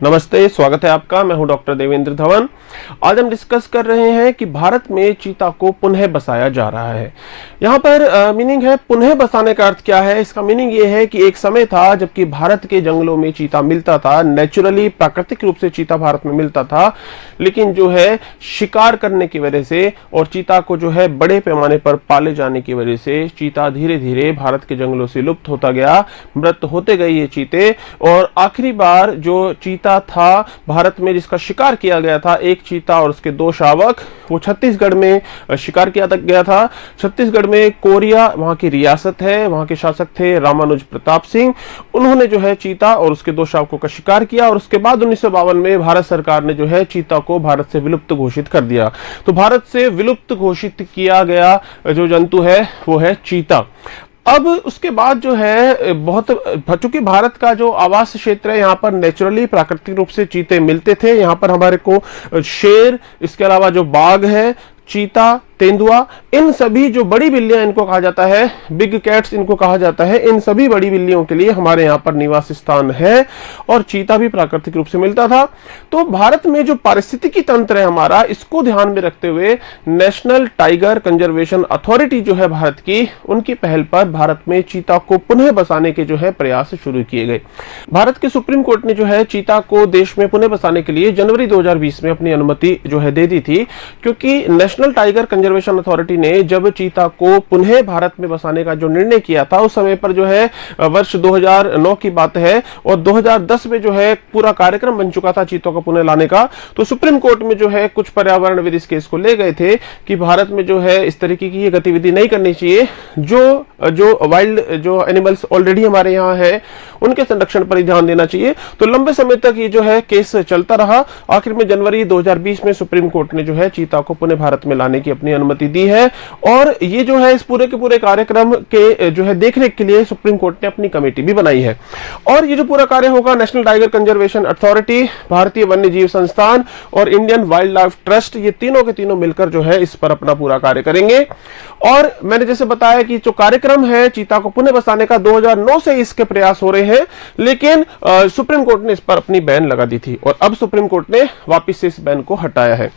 नमस्ते, स्वागत है आपका। मैं हूं डॉक्टर देवेंद्र धवन। आज हम डिस्कस कर रहे हैं कि भारत में चीता को पुनः बसाया जा रहा है। यहाँ पर मीनिंग है पुनः बसाने का अर्थ क्या है। इसका मीनिंग ये है कि एक समय था जबकि भारत के जंगलों में चीता मिलता था, नेचुरली प्राकृतिक रूप से चीता भारत में मिलता था, लेकिन जो है शिकार करने की वजह से और चीता को जो है बड़े पैमाने पर पाले जाने की वजह से चीता धीरे धीरे भारत के जंगलों से लुप्त होता गया, मृत होते गए ये चीते। और आखिरी बार जो चीता था भारत में जिसका शिकार किया गया था, एक चीता और उसके दो शावक, वो छत्तीसगढ़ में शिकार किया गया था। छत्तीसगढ़ में कोरिया वहां की रियासत है, वहां के शासक थे रामानुज प्रताप सिंह। उन्होंने जो है चीता और उसके दो शावकों का शिकार किया और उसके बाद 1952 में भारत सरकार ने जो है चीता को भारत से विलुप्त घोषित कर दिया। तो भारत से विलुप्त घोषित किया गया जो जंतु है वो है चीता। अब उसके बाद जो है बहुत, चूंकि भारत का जो आवास क्षेत्र है यहाँ पर नेचुरली प्राकृतिक रूप से चीते मिलते थे। यहाँ पर हमारे को शेर, इसके अलावा जो बाघ है, चीता, तेंदुआ, इन सभी जो बड़ी बिल्लियां इनको कहा जाता है, बिग कैट्स इनको कहा जाता है, इन सभी बड़ी बिल्लियों के लिए हमारे यहाँ पर निवास स्थान है और चीता भी प्राकृतिक रूप से मिलता था। तो भारत में जो पारिस्थितिकी तंत्र है हमारा, इसको ध्यान में रखते हुए नेशनल टाइगर कंजर्वेशन अथॉरिटी जो है भारत की, उनकी पहल पर भारत में चीता को पुनः बसाने के जो है प्रयास शुरू किए गए। भारत के सुप्रीम कोर्ट ने जो है चीता को देश में पुनः बसाने के लिए जनवरी 2020 में अपनी अनुमति जो है दे दी थी, क्योंकि नेशनल टाइगर कंजर्वेशन अथॉरिटी ने जब चीता को पुनः भारत में बसाने का जो निर्णय किया था, उस समय पर जो है वर्ष 2009 की बात है और 2010 में जो है पूरा कार्यक्रम बन चुका था चीतों को पुनः लाने का। तो सुप्रीम कोर्ट में जो है कुछ पर्यावरणविद इस केस को ले गए थे कि भारत में जो है इस तरीके की ये गतिविधि नहीं करनी चाहिए। जो वाइल्ड जो एनिमल्स ऑलरेडी हमारे यहाँ है उनके संरक्षण पर ही ध्यान देना चाहिए। तो लंबे समय तक ये जो है केस चलता रहा। आखिर में जनवरी 2020 में सुप्रीम कोर्ट ने जो है चीता को पुनः भारत में लाने की अपनी अनुमति दी है और ये जो है इस पूरे के पूरे कार्यक्रम के जो है देखरेख के लिए सुप्रीम कोर्ट ने अपनी कमेटी भी बनाई है। और ये जो पूरा कार्य होगा, नेशनल टाइगर कंजर्वेशन अथॉरिटी, भारतीय वन्य जीव संस्थान और इंडियन वाइल्ड लाइफ ट्रस्ट, ये तीनों के तीनों मिलकर जो है इस पर अपना पूरा कार्य करेंगे। और मैंने जैसे बताया कि जो कार्यक्रम है चीता को पुनः बसाने का 2009 से इसके प्रयास हो रहे हैं, लेकिन सुप्रीम कोर्ट ने इस पर अपनी बैन लगा दी थी और अब सुप्रीम कोर्ट ने वापस से इस बैन को हटाया है।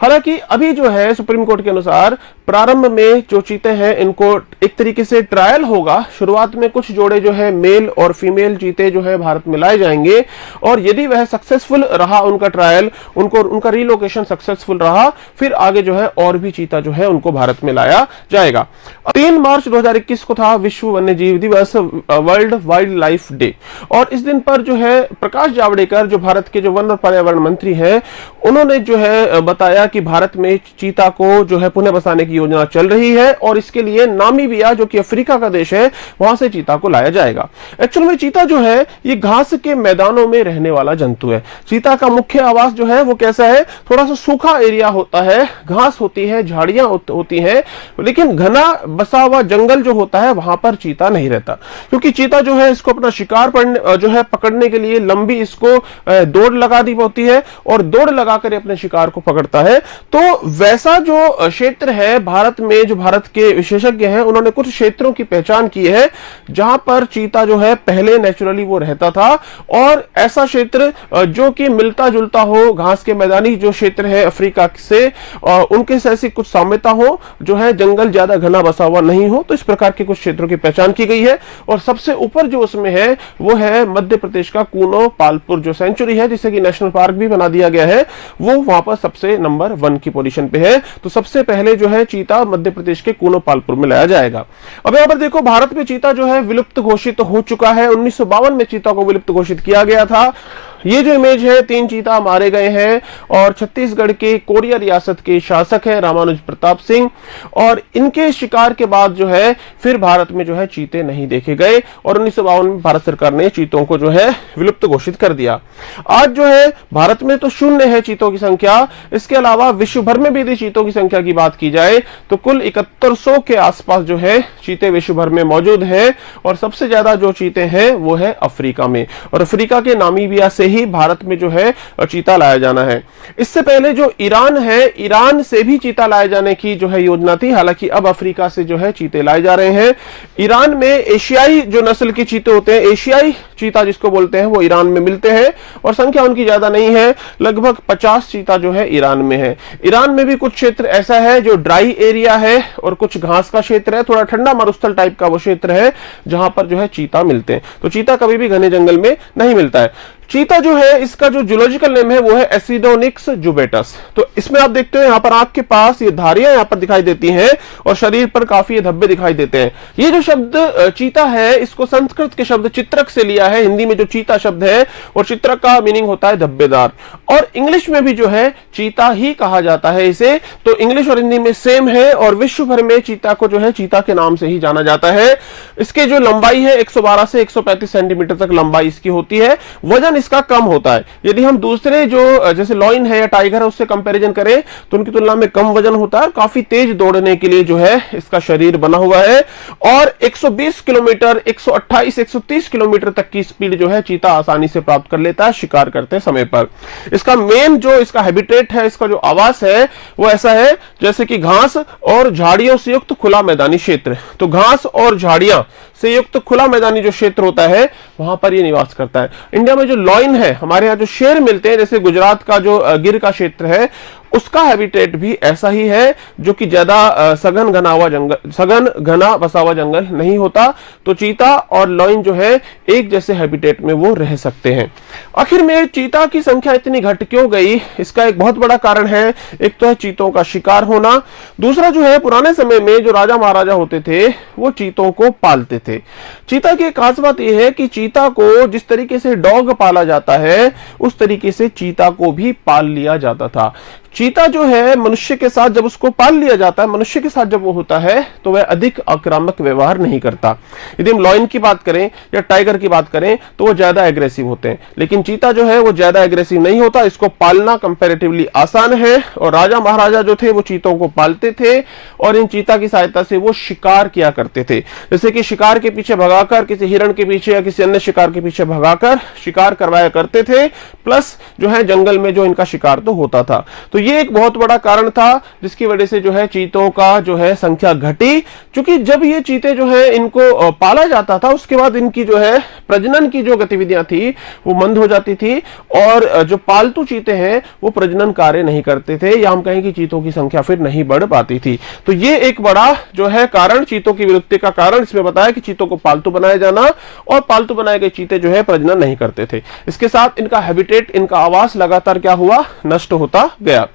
हालांकि अभी जो है सुप्रीम कोर्ट के अनुसार प्रारंभ में जो चीते हैं इनको एक तरीके से ट्रायल होगा। शुरुआत में कुछ जोड़े जो है मेल और फीमेल चीते जो है भारत में लाए जाएंगे और यदि वह सक्सेसफुल रहा उनका ट्रायल, उनका रिलोकेशन सक्सेसफुल रहा, फिर आगे जो है और भी चीता जो है उनको भारत में लाया जाएगा। 3 मार्च 2021 को था विश्व वन्य जीव दिवस, वर्ल्ड वाइल्ड लाइफ डे, और इस दिन पर जो है प्रकाश जावड़ेकर जो भारत के जो वन और पर्यावरण मंत्री हैं, उन्होंने जो है बताया कि भारत में चीता को जो है पुनः बसाने की योजना चल रही है और इसके लिए नामीबिया जो कि अफ्रीका का देश है वहां से चीता को लाया जाएगा। एक्चुअल में चीता जो है ये घास के मैदानों में रहने वाला जंतु है। चीता का मुख्य आवास जो है वो कैसा है, थोड़ा सा सूखा एरिया होता है, घास होती है, झाड़ियां होती हैं, लेकिन घना बसा हुआ जंगल जो होता है वहां पर चीता नहीं रहता, क्योंकि चीता जो है इसको अपना शिकार जो है पकड़ने के लिए लंबी इसको दौड़ लगा दी होती है और दौड़ लगाकर अपने शिकार को पकड़ता है। तो वैसा जो क्षेत्र है भारत में, जो भारत के विशेषज्ञ हैं उन्होंने कुछ क्षेत्रों की पहचान की है जहां पर चीता जो है पहले नेचुरली वो रहता था, और ऐसा क्षेत्र जो कि मिलता जुलता हो घास के मैदानी जो क्षेत्र है अफ्रीका से, उनके से ऐसी कुछ साम्यता हो, जो है जंगल ज्यादा घना बसा हुआ नहीं हो। तो इस प्रकार के कुछ क्षेत्रों की पहचान की गई है और सबसे ऊपर जो उसमें है वो है मध्य प्रदेश का कूनो पालपुर जो सेंचुरी है, जिसे कि नेशनल पार्क भी बना दिया गया है, वो वहां पर सबसे नंबर 1 की पोजीशन पे है। तो सबसे पहले जो है चीता मध्य प्रदेश के कूनो पालपुर में लाया जाएगा। अब यहां पर देखो भारत में चीता जो है विलुप्त घोषित हो चुका है। 1952 में चीता को विलुप्त घोषित किया गया था। ये जो इमेज है, 3 चीता मारे गए हैं और छत्तीसगढ़ के कोरिया रियासत के शासक है रामानुज प्रताप सिंह, और इनके शिकार के बाद जो है फिर भारत में जो है चीते नहीं देखे गए और 1952 में भारत सरकार ने चीतों को जो है विलुप्त घोषित कर दिया। आज जो है भारत में तो 0 है चीतों की संख्या। इसके अलावा विश्व भर में भी यदि चीतों की संख्या की बात की जाए तो कुल 7100 के आसपास जो है चीते विश्व भर में मौजूद हैं और सबसे ज्यादा जो चीते हैं वो है अफ्रीका में, और अफ्रीका के नामीबिया से ही भारत में जो है चीता लाया जाना है। इससे पहले जो ईरान है, ईरान से भी चीता लाए जाने की जो है योजना थी, हालांकि अब अफ्रीका से जो है चीते लाए जा रहे हैं। ईरान में एशियाई जो नस्ल के चीते होते हैं, एशियाई चीता जिसको बोलते हैं, वो ईरान में मिलते हैं और संख्या उनकी ज्यादा नहीं है, लगभग 50 चीता जो है ईरान में है। ईरान में भी कुछ क्षेत्र ऐसा है जो ड्राई एरिया है और कुछ घास का क्षेत्र है, थोड़ा ठंडा मरुस्थल टाइप का वो क्षेत्र है जहां पर जो है चीता मिलते हैं। तो चीता कभी भी घने जंगल में नहीं मिलता है। चीता जो है, इसका जो जूलॉजिकल नेम है वो है एसिडोनिक्स जुबेटस। तो इसमें आप देखते हो यहां पर आंख के पास ये धारियां यहां पर दिखाई देती हैं और शरीर पर काफी ये धब्बे दिखाई देते हैं। ये जो शब्द चीता है, इसको संस्कृत के शब्द चित्रक से लिया है। हिंदी में जो चीता शब्द है और चित्रक का मीनिंग होता है धब्बेदार, और इंग्लिश में भी जो है चीता ही कहा जाता है इसे। तो इंग्लिश और हिंदी में सेम है और विश्व भर में चीता को जो है चीता के नाम से ही जाना जाता है। इसके जो लंबाई है 112 से 135 सेंटीमीटर तक लंबाई इसकी होती है। वजन इसका कम होता है। यदि हम दूसरे जो जैसे लॉइन है या टाइगर है उससे कंपैरिजन करें तो उनकी तुलना में कम वजन होता है। काफी तेज दौड़ने के लिए जो है इसका शरीर बना हुआ है और 120 किलोमीटर, 128, 130 किलोमीटर तक की स्पीड जो है चीता आसानी से प्राप्त कर लेता है शिकार करते समय पर। इसका मेन जो इसका हैबिटेट है, इसका जो आवास है वो ऐसा है जैसे कि घास और झाड़ियों से युक्त खुला मैदानी क्षेत्र। तो घास और झाड़ियां से युक्त खुला मैदानी जो क्षेत्र होता है वहां पर ये निवास करता है। इंडिया में जो लॉइन है, हमारे यहाँ जो शेर मिलते हैं, जैसे गुजरात का जो गिर का क्षेत्र है उसका हैबिटेट भी ऐसा ही है, जो कि ज्यादा सघन घना बसा हुआ जंगल नहीं होता। तो चीता और लॉइन जो है एक जैसे हैबिटेट में वो रह सकते हैं। आखिर में चीता की संख्या इतनी घट क्यों गई, इसका एक बहुत बड़ा कारण है। एक तो है चीतों का शिकार होना, दूसरा जो है पुराने समय में जो राजा महाराजा होते थे वो चीतों को पालते थे। चीता की एक खास बात यह है कि चीता को जिस तरीके से डॉग पाला जाता है उस तरीके से चीता को भी पाल लिया जाता था। चीता जो है मनुष्य के साथ जब उसको पाल लिया जाता है, मनुष्य के साथ जब वो होता है तो वह अधिक आक्रामक व्यवहार नहीं करता। यदि हम लॉयन की बात करें या टाइगर की बात करें तो वो ज्यादा एग्रेसिव होते हैं, लेकिन चीता जो है वो ज्यादा एग्रेसिव नहीं होता। इसको पालना कंपैरेटिवली आसान है और राजा महाराजा जो थे वो चीतों को पालते थे और इन चीता की सहायता से वो शिकार किया करते थे। जैसे कि शिकार के पीछे भगाकर, किसी हिरण के पीछे या किसी अन्य शिकार के पीछे भगाकर शिकार करवाया करते थे, प्लस जो है जंगल में जो इनका शिकार तो होता था। तो ये एक बहुत बड़ा कारण था जिसकी वजह से जो है चीतों का जो है संख्या घटी। क्योंकि जब ये चीते जो है इनको पाला जाता था उसके बाद इनकी जो है प्रजनन की जो गतिविधियां थी वो मंद हो जाती थी और जो पालतू चीते हैं वो प्रजनन कार्य नहीं करते थे, या हम कहें कि चीतों की संख्या फिर नहीं बढ़ पाती थी। तो ये एक बड़ा जो है कारण, चीतों की विलुप्ति का कारण इसमें बताया कि चीतों को पालतू बनाया जाना, और पालतू बनाए गए चीते जो है प्रजनन नहीं करते थे। इसके साथ इनका हैबिटेट, इनका आवास लगातार क्या हुआ, नष्ट होता गया।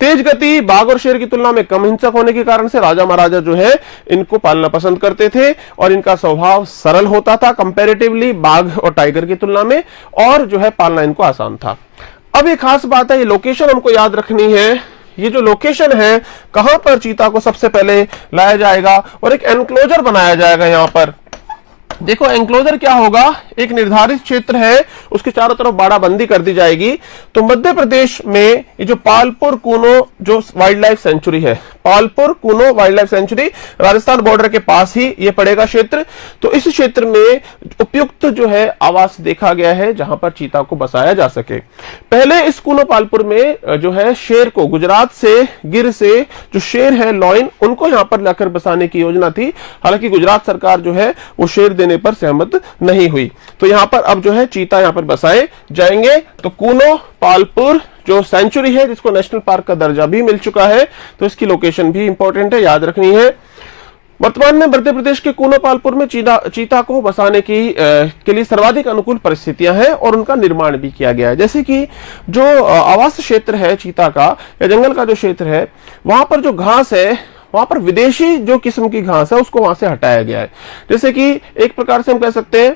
तेज गति, बाघ और शेर की तुलना में कम हिंसक होने के कारण से राजा महाराजा जो है इनको पालना पसंद करते थे और इनका स्वभाव सरल होता था कंपैरेटिवली बाघ और टाइगर की तुलना में, और जो है पालना इनको आसान था। अब एक खास बात है, ये लोकेशन हमको याद रखनी है। ये जो लोकेशन है, कहां पर चीता को सबसे पहले लाया जाएगा और एक एनक्लोजर बनाया जाएगा। यहां पर देखो एनक्लोजर क्या होगा, एक निर्धारित क्षेत्र है उसके चारों तरफ बाड़ाबंदी कर दी जाएगी। तो मध्य प्रदेश में ये जो पालपुर कूनो जो वाइल्ड लाइफ सेंचुरी है, Palpur Kuno wild life sanctuary Rajasthan border के पास ही ये पड़ेगा क्षेत्र। तो इस क्षेत्र में उपयुक्त जो है आवास देखा गया है जहां पर चीता को बसाया जा सके। पहले इस कूनो पालपुर में जो है शेर को, गुजरात से गिर से जो शेर है लॉइन, उनको यहां पर लाकर बसाने की योजना थी। हालांकि गुजरात सरकार जो है वो शेर देने पर सहमत नहीं हुई। तो यहां पर अब जो है चीता यहां पर बसाए जाएंगे। तो कूनो पालपुर जो सेंचुरी है जिसको नेशनल पार्क का दर्जा भी मिल चुका है, तो इसकी लोकेशन भी इंपॉर्टेंट है, याद रखनी है। वर्तमान में मध्य प्रदेश के कूनो पालपुर में चीता को बसाने के लिए सर्वाधिक अनुकूल परिस्थितियां हैं और उनका निर्माण भी किया गया है। जैसे कि जो आवास क्षेत्र है चीता का या जंगल का जो क्षेत्र है, वहां पर जो घास है वहां पर विदेशी जो किस्म की घास है उसको वहां से हटाया गया है। जैसे कि एक प्रकार से हम कह सकते हैं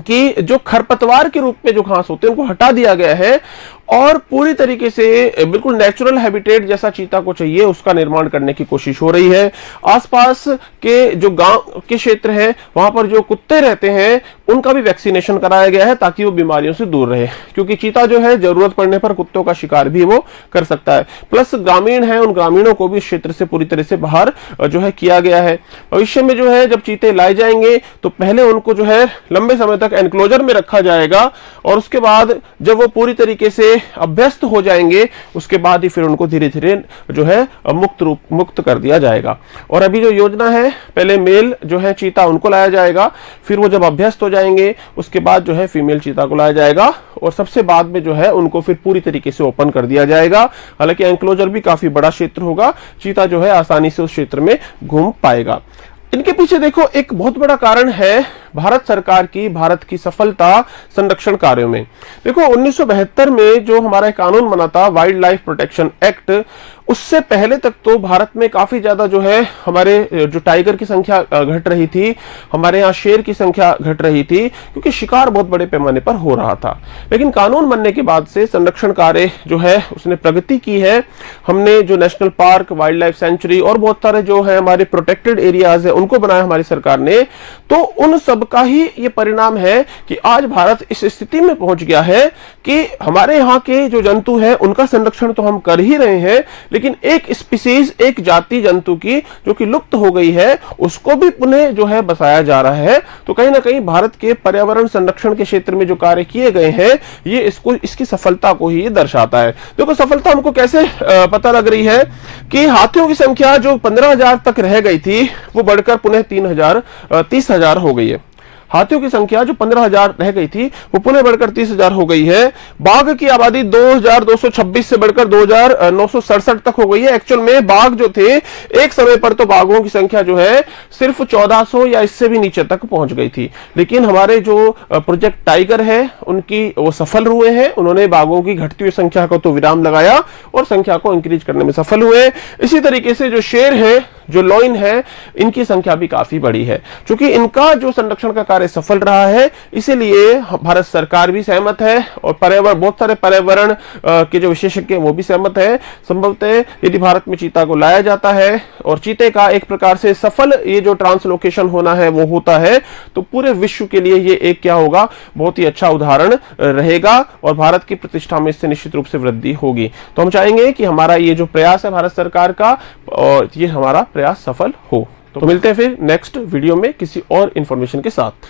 कि जो खरपतवार के रूप में जो घास होते हैं उनको हटा दिया गया है और पूरी तरीके से बिल्कुल नेचुरल हैबिटेट जैसा चीता को चाहिए उसका निर्माण करने की कोशिश हो रही है। आसपास के जो गांव के क्षेत्र है वहां पर जो कुत्ते रहते हैं उनका भी वैक्सीनेशन कराया गया है ताकि वो बीमारियों से दूर रहे, क्योंकि चीता जो है जरूरत पड़ने पर कुत्तों का शिकार भी वो कर सकता है। प्लस ग्रामीण है, उन ग्रामीणों को भी इस क्षेत्र से पूरी तरह से बाहर जो है किया गया है। भविष्य में जो है जब चीते लाए जाएंगे तो पहले उनको जो है लंबे समय तक एनक्लोजर में रखा जाएगा और उसके बाद जब वो पूरी तरीके से अभ्यस्त हो जाएंगे उसके बाद ही फिर उनको धीरे धीरे जो है मुक्त कर दिया जाएगा। और अभी जो योजना है पहले मेल जो है चीता उनको लाया जाएगा, फिर वो जब अभ्यस्त हो जाएंगे उसके बाद जो है फीमेल चीता को लाया जाएगा और सबसे बाद में जो है उनको फिर पूरी तरीके से ओपन कर दिया जाएगा। हालांकि एनक्लोजर भी काफी बड़ा क्षेत्र होगा, चीता जो है आसानी से उस क्षेत्र में घूम पाएगा। इनके पीछे देखो एक बहुत बड़ा कारण है भारत सरकार की, भारत की सफलता संरक्षण कार्यों में। देखो 1972 में जो हमारा कानून बना था वाइल्ड लाइफ प्रोटेक्शन एक्ट, उससे पहले तक तो भारत में काफी ज्यादा जो है हमारे जो टाइगर की संख्या घट रही थी, हमारे यहाँ शेर की संख्या घट रही थी, क्योंकि शिकार बहुत बड़े पैमाने पर हो रहा था। लेकिन कानून बनने के बाद से संरक्षण कार्य जो है उसने प्रगति की है। हमने जो national park, wild life sanctuary और बहुत सारे जो है हमारे प्रोटेक्टेड एरियाज है उनको बनाया हमारी सरकार ने। तो उन सब का ही ये परिणाम है कि आज भारत इस स्थिति में पहुंच गया है कि हमारे यहाँ के जो जंतु हैं उनका संरक्षण तो हम कर ही रहे हैं, लेकिन एक स्पीसीज, एक जाति जंतु की जो कि लुप्त हो गई है उसको भी पुनः जो है बसाया जा रहा है। तो कहीं ना कहीं भारत के पर्यावरण संरक्षण के क्षेत्र में जो कार्य किए गए हैं ये इसकी सफलता को ही दर्शाता है। देखो सफलता हमको कैसे पता लग रही है कि हाथियों की संख्या जो 15,000 तक रह गई थी वो बढ़कर पुनः 30,000 हो गई है। हाथियों की संख्या जो 15,000 रह गई थी वो पुनः बढ़कर 30,000 हो गई है। बाघ की आबादी 2,226 से बढ़कर 2,967 तक हो गई है। एक्चुअल में बाघ जो थे एक समय पर तो बाघों की संख्या जो है सिर्फ 1,400 या इससे भी नीचे तक पहुंच गई थी, लेकिन हमारे जो प्रोजेक्ट टाइगर है उनकी वो सफल हुए हैं। उन्होंने बाघों की घटती हुई संख्या को तो विराम लगाया और संख्या को इंक्रीज करने में सफल हुए। इसी तरीके से जो शेर है, जो लॉइन है, इनकी संख्या भी काफी बड़ी है। क्योंकि इनका जो संरक्षण का कार्य सफल रहा है इसीलिए भारत सरकार भी सहमत है और पर्यावरण, बहुत सारे पर्यावरण के जो विशेषज्ञ हैं वो भी सहमत है। संभवतः यदि भारत में चीता को लाया जाता है और चीते का एक प्रकार से सफल ये जो ट्रांसलोकेशन होना है वो होता है तो पूरे विश्व के लिए ये एक क्या होगा, बहुत ही अच्छा उदाहरण रहेगा और भारत की प्रतिष्ठा में इससे निश्चित रूप से वृद्धि होगी। तो हम चाहेंगे कि हमारा ये जो प्रयास है भारत सरकार का और ये हमारा प्रयास सफल हो। तो मिलते हैं फिर नेक्स्ट वीडियो में किसी और इंफॉर्मेशन के साथ।